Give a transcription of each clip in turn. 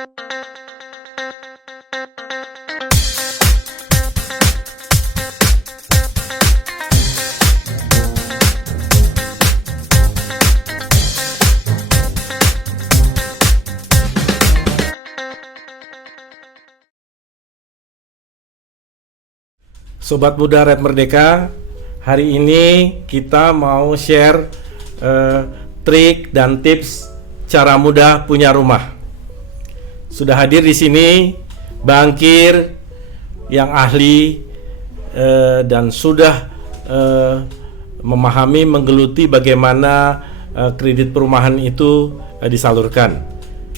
Sobat Muda Red Merdeka, hari ini kita mau share trik dan tips cara mudah punya rumah. Sudah hadir di sini bankir yang ahli dan sudah memahami, menggeluti bagaimana kredit perumahan itu disalurkan.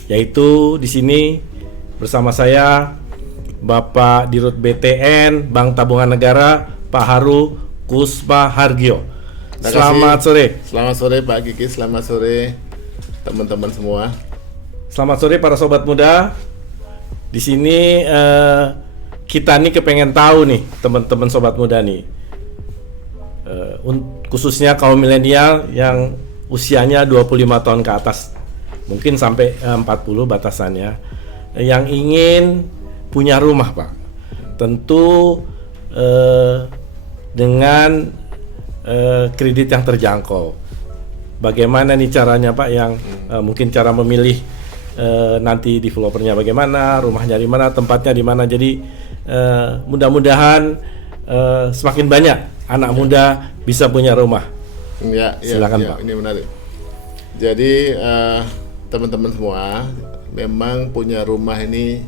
Yaitu di sini bersama saya Bapak Dirut BTN Bank Tabungan Negara, Pak Haru Kusma Hargio. Selamat sore. Selamat sore Pak Kiki, selamat sore teman-teman semua. Selamat sore para sobat muda. Di sini kita nih kepengen tahu nih teman-teman sobat muda nih, khususnya kaum milenial yang usianya 25 tahun ke atas, mungkin sampai 40 batasannya, yang ingin punya rumah, Pak. Tentu dengan kredit yang terjangkau. Bagaimana nih caranya, Pak, yang mungkin cara memilih nanti developernya bagaimana, rumahnya di mana, tempatnya di mana. Jadi mudah-mudahan semakin banyak anak muda bisa punya rumah. Silakan, Pak. Ini menarik. Jadi teman-teman semua, memang punya rumah ini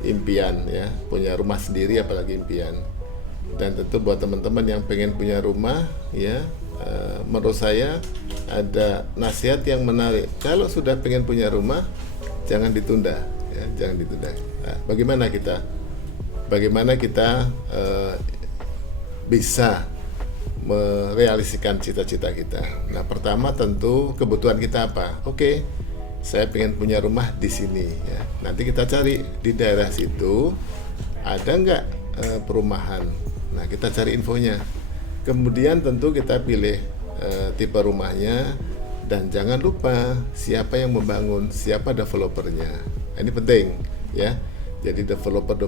impian ya, punya rumah sendiri apalagi impian. Dan tentu buat teman-teman yang pengen punya rumah ya, menurut saya ada nasihat yang menarik. Kalau sudah pengen punya rumah, jangan ditunda ya, jangan ditunda. Nah, bagaimana kita bisa merealisasikan cita-cita kita. Nah, pertama tentu kebutuhan kita apa? Oke, saya pengen punya rumah di sini ya. Nanti kita cari di daerah situ ada nggak perumahan. Nah, kita cari infonya. Kemudian tentu kita pilih tipe rumahnya, dan jangan lupa siapa yang membangun, siapa developernya. Ini penting ya. Jadi developer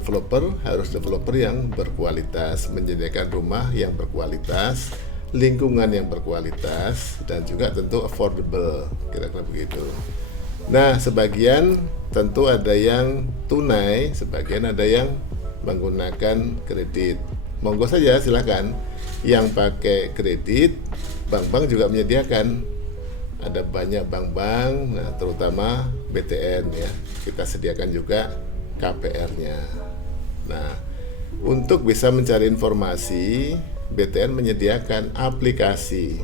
harus developer yang berkualitas, menyediakan rumah yang berkualitas, lingkungan yang berkualitas, dan juga tentu affordable, kira-kira begitu. Nah, sebagian tentu ada yang tunai, sebagian ada yang menggunakan kredit. Monggo saja, silakan. Yang pakai kredit, bank-bank juga menyediakan. Ada banyak bank-bank, nah, terutama BTN ya. Kita sediakan juga KPR-nya. Nah, untuk bisa mencari informasi, BTN menyediakan aplikasi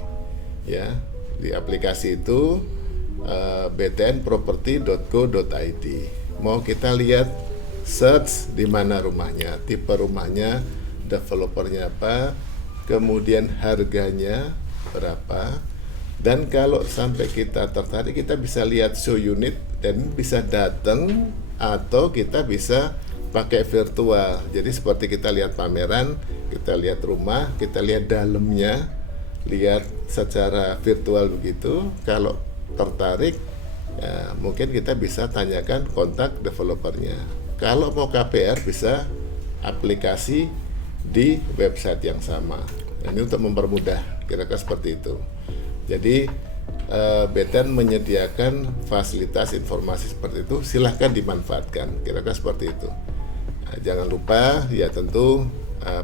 ya. Di aplikasi itu btnproperty.co.id. Mau kita lihat, search di mana rumahnya, tipe rumahnya, developernya apa, kemudian harganya berapa, dan kalau sampai kita tertarik, kita bisa lihat show unit dan bisa datang, atau kita bisa pakai virtual. Jadi seperti kita lihat pameran, kita lihat rumah, kita lihat dalamnya, lihat secara virtual begitu. Kalau tertarik ya, mungkin kita bisa tanyakan kontak developernya. Kalau mau KPR, bisa aplikasi di website yang sama. Ini untuk mempermudah, kira-kira seperti itu. Jadi BTN menyediakan fasilitas informasi seperti itu, silahkan dimanfaatkan, kira-kira seperti itu. Nah, jangan lupa ya, tentu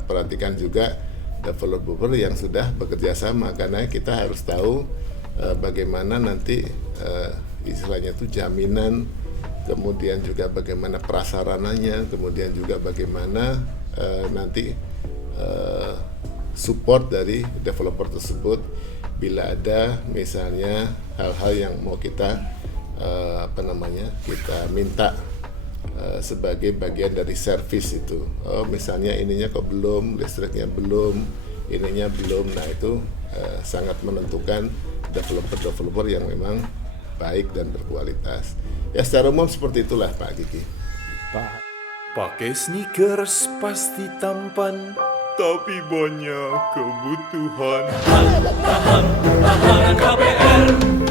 perhatikan juga developer yang sudah bekerja sama, karena kita harus tahu bagaimana nanti istilahnya itu jaminan, kemudian juga bagaimana prasarananya, kemudian juga bagaimana nanti support dari developer tersebut bila ada misalnya hal-hal yang mau kita kita minta sebagai bagian dari servis itu. Oh, misalnya ininya kok belum, listriknya belum, ininya belum. Nah, itu sangat menentukan developer yang memang baik dan berkualitas. Ya, secara umum seperti itulah Pak Kiki. Pakai sneakers pasti tampan, tapi banyak kebutuhan.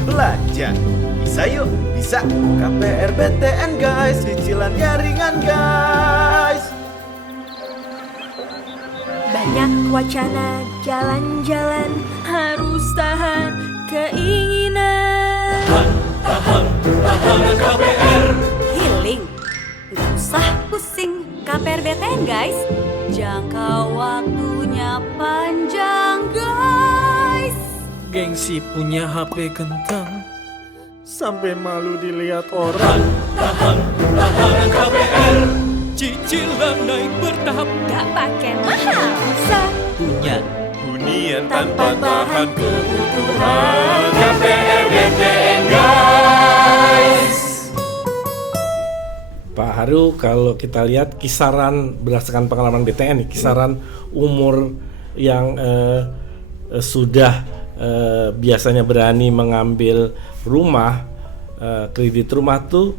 Belanja bisa yuk, bisa. KPR BTN guys, cicilannya ringan guys. Banyak wacana jalan-jalan, harus tahan keinginan. Tahan KPR. Healing, gak usah pusing. KPR BTN guys, jangka waktunya panjang guys. Gengsi punya HP kentang, sampai malu dilihat orang. Tahan KPR. Cicilan naik bertahap, Gak pakai mahal, punya Hunian tanpa tahan kebutuhan. KPR BTN guys. Pak Haru, kalau kita lihat kisaran berdasarkan pengalaman BTN, kisaran umur yang sudah biasanya berani mengambil rumah, kredit rumah tuh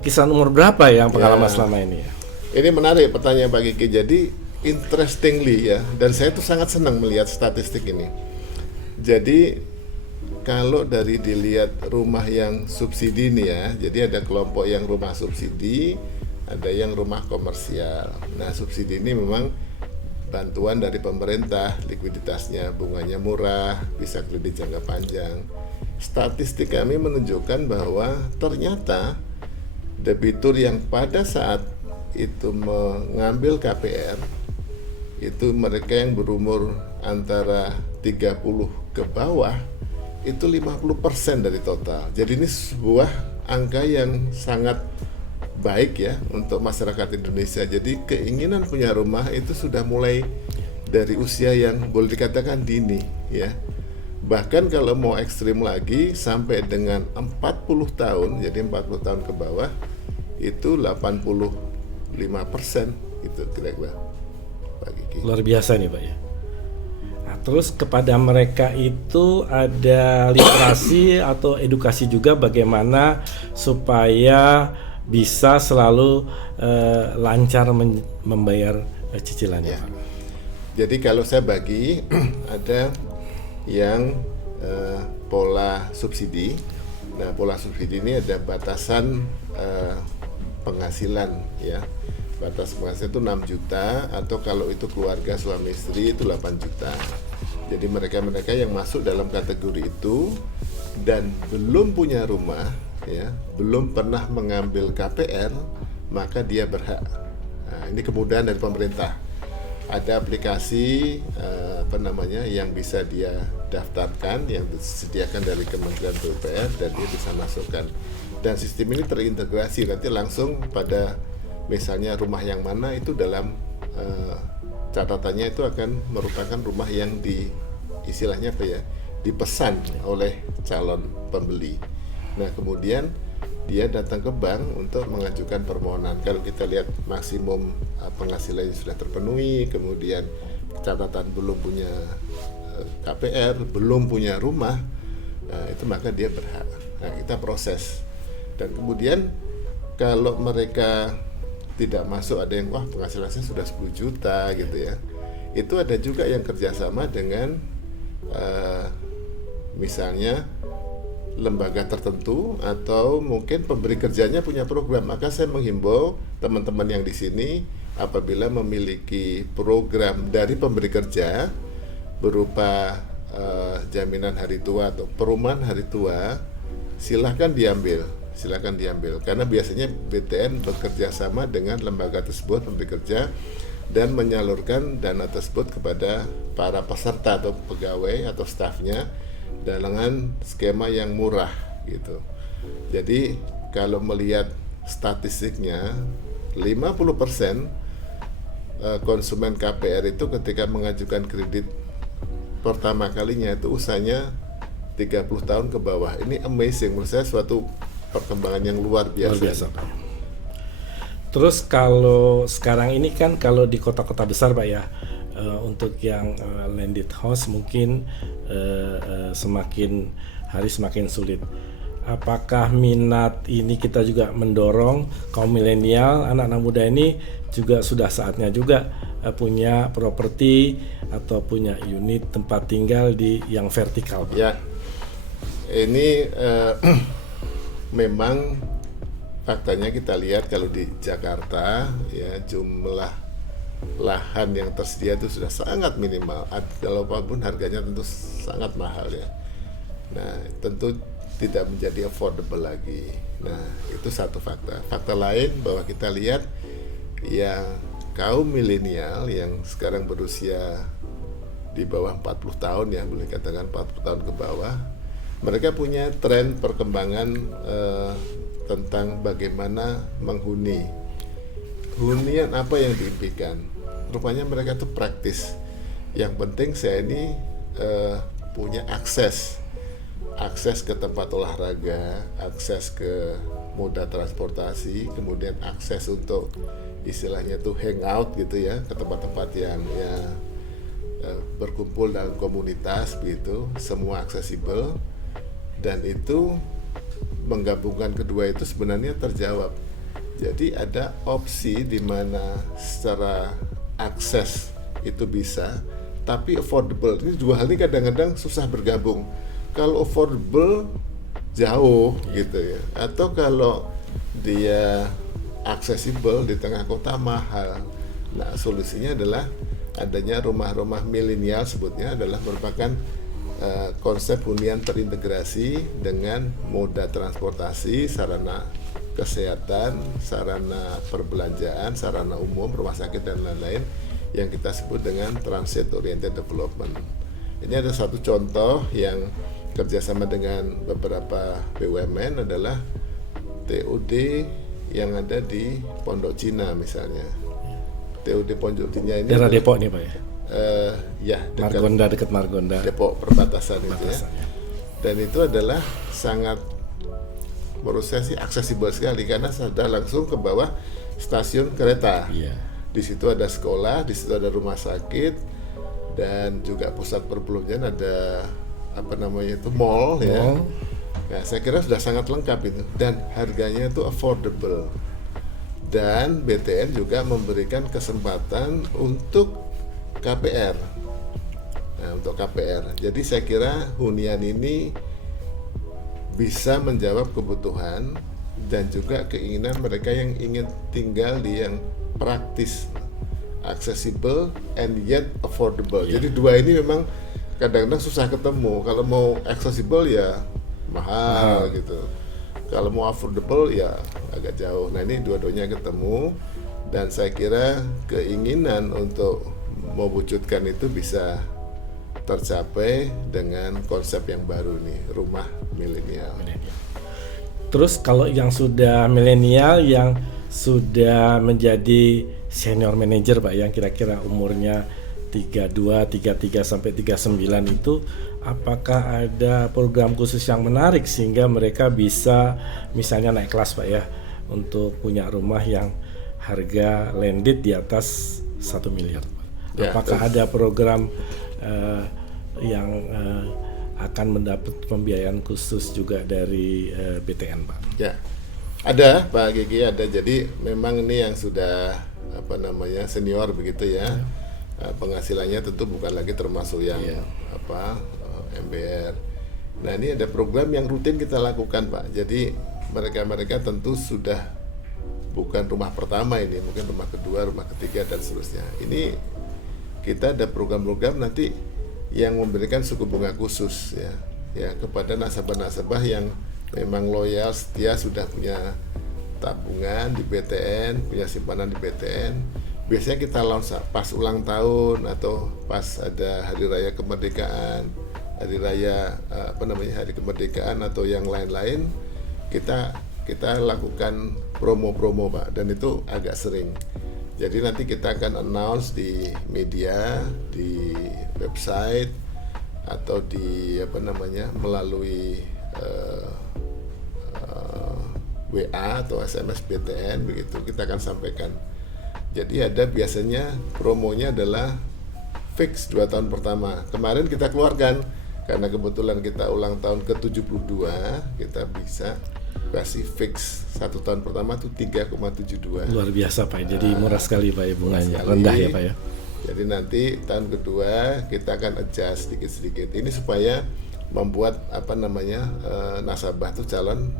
kisaran umur berapa yang pengalaman selama ini ya? Ini menarik pertanyaan Pak Kiki. Jadi interestingly ya, dan saya tuh sangat senang melihat statistik ini. Jadi kalau dari dilihat rumah yang subsidi nih ya, jadi ada kelompok yang rumah subsidi, ada yang rumah komersial. Nah, subsidi ini memang bantuan dari pemerintah, likuiditasnya, bunganya murah, bisa kredit jangka panjang. Statistik kami menunjukkan bahwa ternyata debitur yang pada saat itu mengambil KPR itu mereka yang berumur antara 30 ke bawah itu 50% dari total. Jadi ini sebuah angka yang sangat baik ya untuk masyarakat Indonesia. Jadi keinginan punya rumah itu sudah mulai dari usia yang boleh dikatakan dini ya. Bahkan kalau mau ekstrim lagi sampai dengan 40 tahun, jadi 40 tahun ke bawah itu 85% itu kira-kira Pak Kiki. Luar biasa nih Pak ya. Nah, terus kepada mereka itu ada literasi atau edukasi juga bagaimana supaya bisa selalu lancar membayar cicilannya. Ya. Jadi kalau saya bagi ada yang pola subsidi. Nah, pola subsidi ini ada batasan penghasilan ya. Batas penghasilan itu 6 juta atau kalau itu keluarga suami istri itu 8 juta. Jadi mereka-mereka yang masuk dalam kategori itu dan belum punya rumah ya, belum pernah mengambil KPR, maka dia berhak. Nah, ini kemudahan dari pemerintah. Ada aplikasi yang bisa dia daftarkan yang disediakan dari Kementerian PUPR dan dia bisa masukkan. Dan sistem ini terintegrasi nanti langsung pada misalnya rumah yang mana itu dalam catatannya itu akan merupakan rumah yang istilahnya apa ya, dipesan oleh calon pembeli. Nah kemudian dia datang ke bank untuk mengajukan permohonan. Kalau kita lihat maksimum penghasilannya sudah terpenuhi, kemudian catatan belum punya KPR, belum punya rumah, itu maka dia berhak. Nah kita proses. Dan kemudian kalau mereka tidak masuk, ada yang wah penghasilannya sudah 10 juta gitu ya, itu ada juga yang kerjasama dengan misalnya lembaga tertentu atau mungkin pemberi kerjanya punya program. Maka saya menghimbau teman-teman yang di sini apabila memiliki program dari pemberi kerja berupa jaminan hari tua atau perumahan hari tua, silakan diambil karena biasanya BTN bekerja sama dengan lembaga tersebut, pemberi kerja, dan menyalurkan dana tersebut kepada para peserta atau pegawai atau stafnya dengan skema yang murah gitu. Jadi kalau melihat statistiknya 50% konsumen KPR itu ketika mengajukan kredit pertama kalinya itu usianya 30 tahun ke bawah. Ini amazing, menurut saya suatu perkembangan yang luar biasa. Luar biasa Pak. Terus kalau sekarang ini kan kalau di kota-kota besar Pak ya, untuk yang landed house mungkin semakin hari semakin sulit. apakah minat ini kita juga mendorong kaum milenial, anak-anak muda ini juga sudah saatnya juga punya properti atau punya unit tempat tinggal yang vertikal, Pak? Ya, ini memang faktanya kita lihat kalau di Jakarta ya jumlah lahan yang tersedia itu sudah sangat minimal. Kalau apapun harganya tentu sangat mahal ya. Nah, tentu tidak menjadi affordable lagi. Nah, itu satu fakta. Fakta lain bahwa kita lihat yang kaum milenial yang sekarang berusia di bawah 40 tahun ya, boleh katakan 40 tahun ke bawah, mereka punya tren perkembangan tentang bagaimana menghuni. Hunian apa yang diimpikan? Rupanya mereka tuh praktis. Yang penting saya ini punya akses ke tempat olahraga, akses ke moda transportasi, kemudian akses untuk istilahnya tuh hangout gitu ya, ke tempat-tempat yang ya berkumpul dalam komunitas begitu, semua aksesibel. Dan itu menggabungkan kedua itu sebenarnya terjawab. Jadi ada opsi di mana secara akses itu bisa, tapi affordable. Ini dua hal ini kadang-kadang susah bergabung. Kalau affordable jauh gitu ya, atau kalau dia aksesibel di tengah kota mahal. Nah, solusinya adalah adanya rumah-rumah milenial, sebutnya adalah merupakan konsep hunian terintegrasi dengan moda transportasi, sarana kesehatan, sarana perbelanjaan, sarana umum, rumah sakit dan lain-lain yang kita sebut dengan transit oriented development. Ini ada satu contoh yang kerjasama dengan beberapa BUMN adalah TOD yang ada di Pondok Cina misalnya. TOD Pondok Cina ini daerah Depok nih, Pak ya? Ya, dekat Margonda. Depok perbatasan itu ya. Dan itu adalah sangat menurut saya sih aksesibel sekali karena sudah langsung ke bawah stasiun kereta. Iya. Di situ ada sekolah, di situ ada rumah sakit dan juga pusat perbelanjaan, ada apa namanya itu mall ya. Nah, saya kira sudah sangat lengkap itu dan harganya itu affordable. Dan BTN juga memberikan kesempatan untuk KPR. Nah, untuk KPR. Jadi saya kira hunian ini bisa menjawab kebutuhan dan juga keinginan mereka yang ingin tinggal di yang praktis, accessible and yet affordable. Jadi dua ini memang kadang-kadang susah ketemu. Kalau mau accessible ya mahal gitu. Kalau mau affordable ya agak jauh. Nah, ini dua-duanya ketemu dan saya kira keinginan untuk mewujudkan itu bisa tercapai dengan konsep yang baru nih, rumah milenial. Terus kalau yang sudah milenial yang sudah menjadi senior manager, Pak, yang kira-kira umurnya 32, 33 sampai 39 itu, apakah ada program khusus yang menarik sehingga mereka bisa misalnya naik kelas, Pak ya, untuk punya rumah yang harga landed di atas 1 miliar, Pak? Ya, apakah ada program yang akan mendapat pembiayaan khusus juga dari BTN, Pak? Ya, ada Pak Gigi, ada. Jadi memang ini yang sudah apa namanya senior begitu ya. Penghasilannya tentu bukan lagi termasuk yang MBR. Nah, ini ada program yang rutin kita lakukan, Pak. Jadi mereka tentu sudah bukan rumah pertama ini, mungkin rumah kedua, rumah ketiga dan seterusnya. Ini kita ada program-program nanti yang memberikan suku bunga khusus ya kepada nasabah-nasabah yang memang loyal, setia, sudah punya tabungan di BTN, punya simpanan di BTN. Biasanya kita launch pas ulang tahun atau pas ada hari raya kemerdekaan, hari raya hari kemerdekaan atau yang lain-lain, kita lakukan promo-promo, Pak, dan itu agak sering. Jadi nanti kita akan announce di media, di website atau di melalui WA atau SMS BTN begitu, kita akan sampaikan. Jadi ada biasanya promonya adalah fix 2 tahun pertama. Kemarin kita keluarkan karena kebetulan kita ulang tahun ke-72, kita bisa kasih fix 1 tahun pertama tuh 3,72. Luar biasa Pak, jadi murah sekali Pak ya bunganya, sekali. rendah ya Pak ya. Jadi nanti tahun kedua kita akan adjust sedikit-sedikit. Ini supaya membuat nasabah tuh calon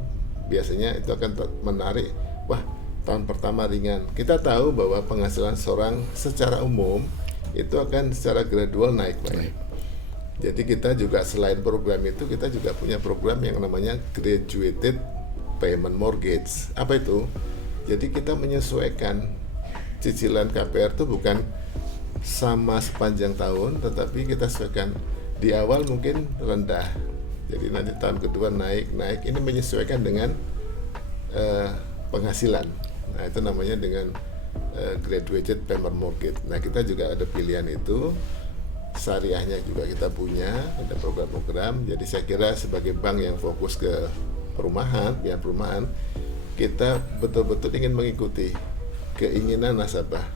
biasanya itu akan menarik. Wah, tahun pertama ringan. Kita tahu bahwa penghasilan seorang secara umum itu akan secara gradual naik, Pak. Jadi kita juga selain program itu, kita juga punya program yang namanya Graduated Payment Mortgage. Apa itu? Jadi kita menyesuaikan cicilan KPR itu bukan sama sepanjang tahun, tetapi kita sesuaikan di awal mungkin rendah. Jadi nanti tahun kedua naik. Ini menyesuaikan dengan penghasilan. Nah itu namanya dengan Graduated Payment Mortgage. Nah kita juga ada pilihan itu. Syariahnya juga kita punya, ada program-program. Jadi saya kira sebagai bank yang fokus ke perumahan, pihak perumahan, kita betul-betul ingin mengikuti keinginan nasabah,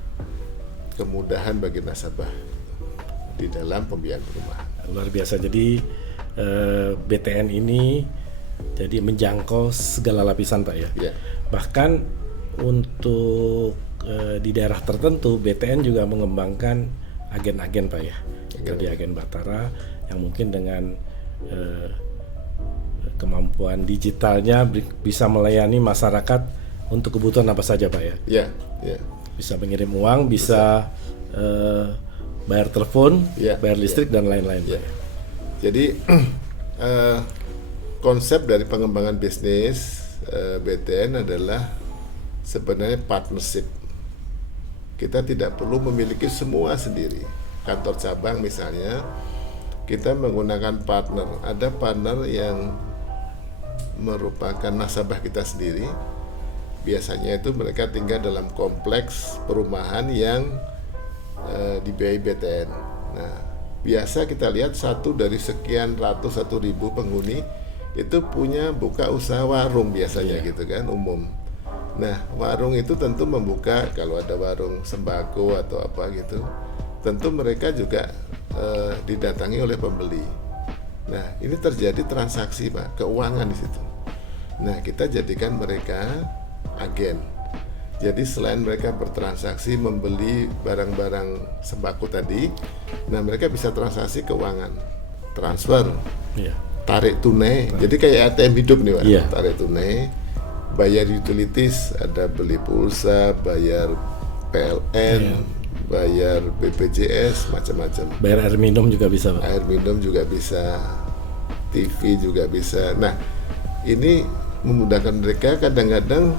kemudahan bagi nasabah di dalam pembiayaan perumahan. Luar biasa. Jadi BTN ini jadi menjangkau segala lapisan Pak ya. Ya. Bahkan untuk di daerah tertentu BTN juga mengembangkan agen-agen Pak ya. Jadi agen Batara yang mungkin dengan kemampuan digitalnya bisa melayani masyarakat untuk kebutuhan apa saja Pak ya. Ya, ya. Bisa mengirim uang, bisa bayar telepon, Ya, bayar listrik dan lain-lain. Ya. Jadi konsep dari pengembangan bisnis BTN adalah sebenarnya partnership. Kita tidak perlu memiliki semua sendiri. Kantor cabang misalnya, kita menggunakan partner. Ada partner yang merupakan nasabah kita sendiri. Biasanya itu mereka tinggal dalam kompleks perumahan yang dibiayai BTN. Nah, biasa kita lihat 1 dari sekian ratus 1.000 penghuni itu punya buka usaha warung biasanya gitu kan, umum. Nah, warung itu tentu membuka, kalau ada warung sembako atau apa gitu, tentu mereka juga didatangi oleh pembeli. Nah, ini terjadi transaksi Pak, keuangan di situ. Nah, kita jadikan mereka agen. Jadi selain mereka bertransaksi membeli barang-barang sembako tadi, nah mereka bisa transaksi keuangan, transfer, tarik tunai. Jadi kayak ATM hidup nih Pak, tarik tunai, bayar utilities, ada beli pulsa, bayar PLN, bayar BPJS, macam-macam. Bayar air minum juga bisa Pak. Air minum juga bisa, TV juga bisa. Nah, ini memudahkan mereka. Kadang-kadang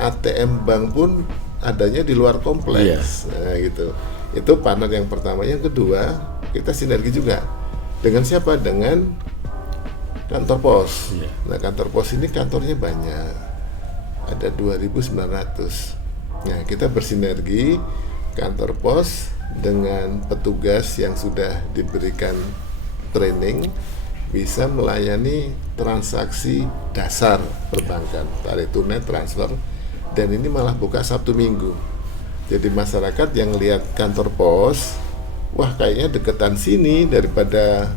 ATM bank pun adanya di luar kompleks. Nah, gitu. Itu partner yang pertama. Yang kedua, kita sinergi juga. Dengan siapa? Dengan kantor pos. Nah, kantor pos ini kantornya banyak. Ada 2.900. Nah, kita bersinergi kantor pos dengan petugas yang sudah diberikan training bisa melayani transaksi dasar perbankan, tarik tunai, transfer, dan ini malah buka Sabtu Minggu. Jadi masyarakat yang lihat kantor pos, wah kayaknya deketan sini daripada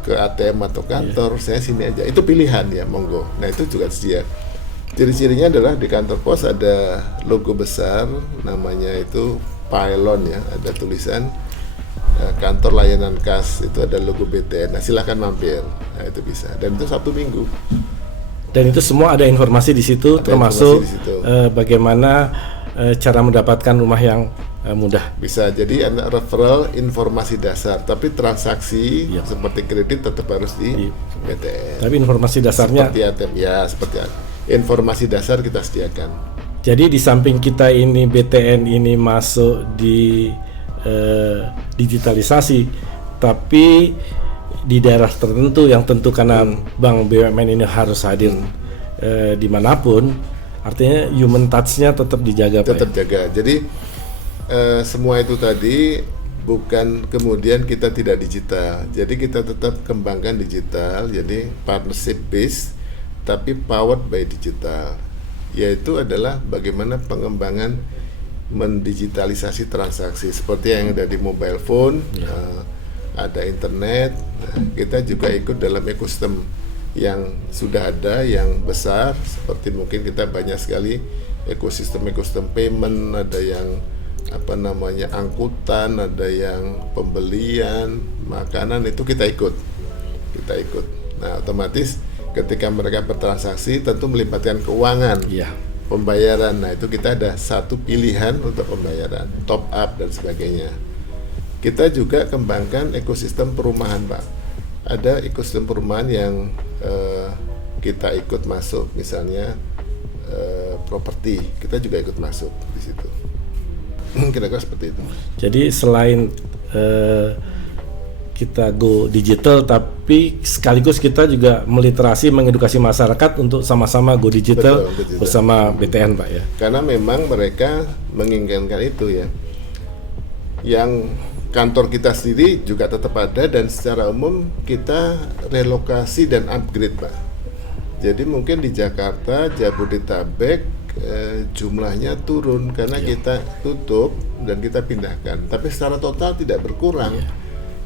ke ATM atau kantor, saya sini aja. Itu pilihan ya, monggo. Nah itu juga sedia. Ciri-cirinya adalah di kantor pos ada logo besar, namanya itu pylon ya, ada tulisan kantor layanan khas, itu ada logo BTN. Nah silahkan mampir, nah itu bisa. Dan itu Sabtu Minggu. Dan itu semua ada informasi di situ, termasuk bagaimana cara mendapatkan rumah yang mudah. Bisa, jadi ada referral informasi dasar, tapi transaksi seperti kredit tetap harus di BTN. Tapi informasi dasarnya seperti ATM ya, seperti informasi dasar kita sediakan. Jadi di samping kita ini BTN ini masuk di digitalisasi, tapi di daerah tertentu yang tentu karena bank BUMN ini harus hadir dimanapun, artinya human touch-nya tetap dijaga. Tetap jaga. Jadi semua itu tadi bukan kemudian kita tidak digital. Jadi kita tetap kembangkan digital. Jadi partnership based tapi powered by digital. Yaitu adalah bagaimana pengembangan mendigitalisasi transaksi seperti yang ada di mobile phone. ada internet. Nah, kita juga ikut dalam ekosistem yang sudah ada, yang besar, seperti mungkin kita banyak sekali ekosistem payment, ada yang angkutan, ada yang pembelian makanan, itu kita ikut. Nah, otomatis ketika mereka bertransaksi tentu melibatkan keuangan, Iya. pembayaran. Nah, itu kita ada satu pilihan untuk pembayaran, top up dan sebagainya. Kita juga kembangkan ekosistem perumahan, Pak. Ada ekosistem perumahan yang kita ikut masuk, misalnya properti, kita juga ikut masuk di situ. Kira-kira seperti itu. Jadi selain kita go digital, tapi sekaligus kita juga meliterasi, mengedukasi masyarakat untuk sama-sama go digital, Betul. bersama BTN, Pak ya. Karena memang mereka menginginkan itu ya. Yang kantor kita sendiri juga tetap ada, dan secara umum kita relokasi dan upgrade, Pak. Jadi mungkin di Jakarta, Jabodetabek jumlahnya turun karena kita tutup dan kita pindahkan. Tapi secara total tidak berkurang.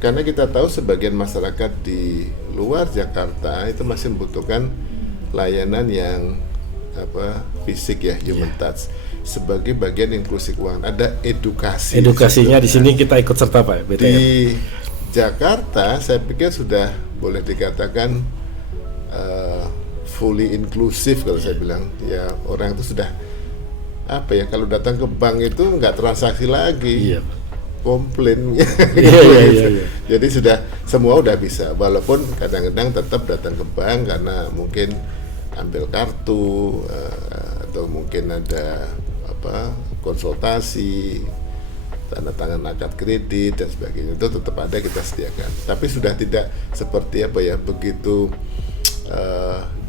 Karena kita tahu sebagian masyarakat di luar Jakarta itu masih membutuhkan layanan yang fisik ya, human touch, sebagai bagian inklusi keuangan. Ada edukasi. Edukasinya di sini kita ikut serta, Pak BTN. Di Jakarta saya pikir sudah boleh dikatakan fully inklusif kalau saya bilang. Ya, orang itu sudah kalau datang ke bank itu nggak transaksi lagi. Iya, Pak. Komplain. Iya. Jadi sudah semua udah bisa, walaupun kadang-kadang tetap datang ke bank karena mungkin ambil kartu atau mungkin ada konsultasi, tanda tangan akad kredit dan sebagainya, itu tetap ada, kita sediakan. Tapi sudah tidak seperti begitu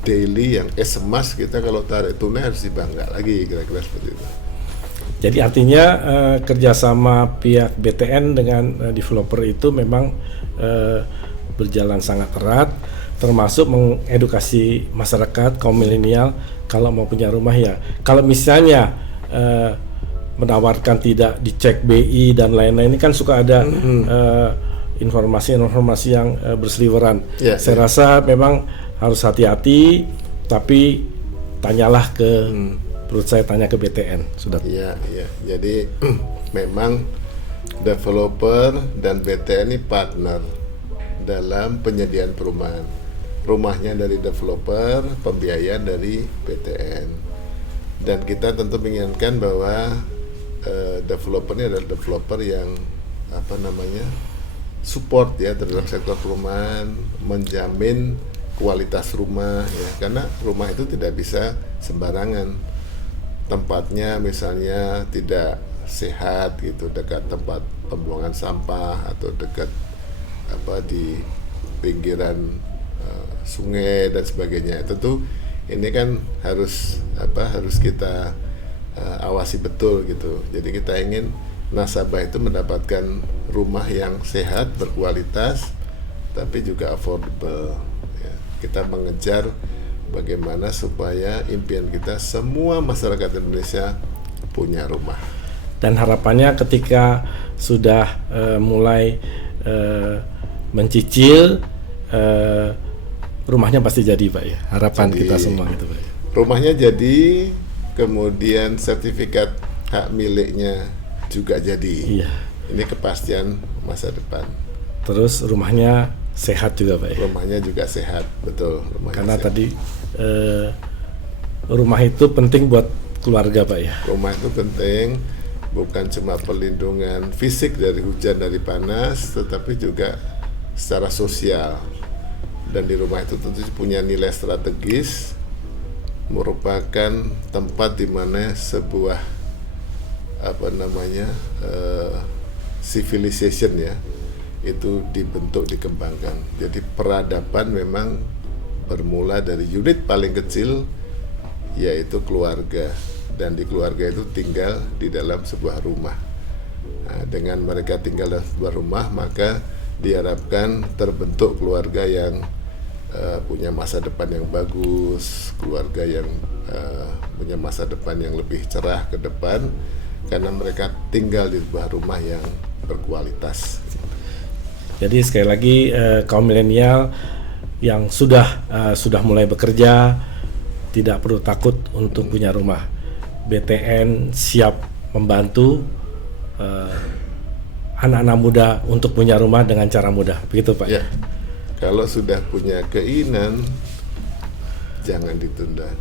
daily yang emas kita kalau tarik tunai harus di bank, nggak lagi, kira-kira seperti itu. Jadi artinya kerjasama pihak BTN dengan developer itu memang berjalan sangat erat, termasuk mengedukasi masyarakat kaum milenial kalau mau punya rumah ya. Kalau misalnya menawarkan tidak dicek BI dan lain-lain, ini kan suka ada informasi-informasi yang berseliweran. Saya rasa memang harus hati-hati, tapi tanyalah ke menurut saya tanya ke BTN sudah. Iya. Jadi memang developer dan BTN ini partner dalam penyediaan perumahan. Rumahnya dari developer, pembiayaan dari BTN. Dan kita tentu menginginkan bahwa developer ini adalah developer yang support ya terhadap sektor perumahan, menjamin kualitas rumah ya, karena rumah itu tidak bisa sembarangan. Tempatnya misalnya tidak sehat gitu, dekat tempat pembuangan sampah atau dekat di pinggiran sungai dan sebagainya. Tentu ini kan harus kita awasi betul gitu. Jadi kita ingin nasabah itu mendapatkan rumah yang sehat, berkualitas, tapi juga affordable ya. Kita mengejar bagaimana supaya impian kita semua masyarakat Indonesia punya rumah. Dan harapannya ketika sudah mulai mencicil, rumahnya pasti jadi, Pak ya. Harapan kita semua gitu, Pak. Rumahnya jadi, kemudian sertifikat hak miliknya juga jadi. Iya. Ini kepastian masa depan. Terus rumahnya sehat juga, Pak ya. Rumahnya juga sehat, betul. Karena sehat. tadi rumah itu penting buat keluarga, Pak ya. Rumah itu penting, bukan cuma perlindungan fisik dari hujan, dari panas, tetapi juga secara sosial. Dan di rumah itu tentu punya nilai strategis, merupakan tempat di mana sebuah civilization ya itu dibentuk, dikembangkan. Jadi peradaban memang bermula dari unit paling kecil, yaitu keluarga, dan di keluarga itu tinggal di dalam sebuah rumah. Nah, dengan mereka tinggal dalam sebuah rumah, maka diharapkan terbentuk keluarga yang punya masa depan yang bagus, keluarga yang punya masa depan yang lebih cerah ke depan, karena mereka tinggal di sebuah rumah yang berkualitas. Jadi sekali lagi kaum milenial yang sudah mulai bekerja tidak perlu takut untuk punya rumah. BTN siap membantu anak-anak muda untuk punya rumah dengan cara mudah. Begitu Pak. Ya. Kalau sudah punya keinginan, jangan ditunda.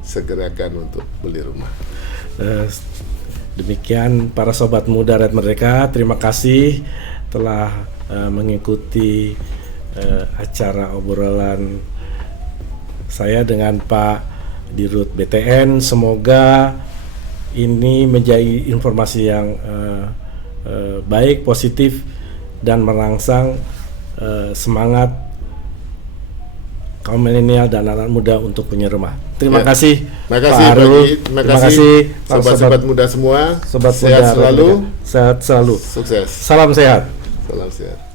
Segerakan untuk beli rumah. Demikian para sobat muda Red Merdeka, terima kasih telah mengikuti acara obrolan saya dengan Pak Dirut BTN. Semoga ini menjadi informasi yang baik, positif, dan merangsang semangat kaum milenial dan anak muda untuk punya rumah. Terima kasih. Terima kasih Pak Arul. Terima kasih sobat-sobat muda semua. Sobat Sehat muda selalu. Sehat selalu. Sukses. Salam sehat. Salam sehat.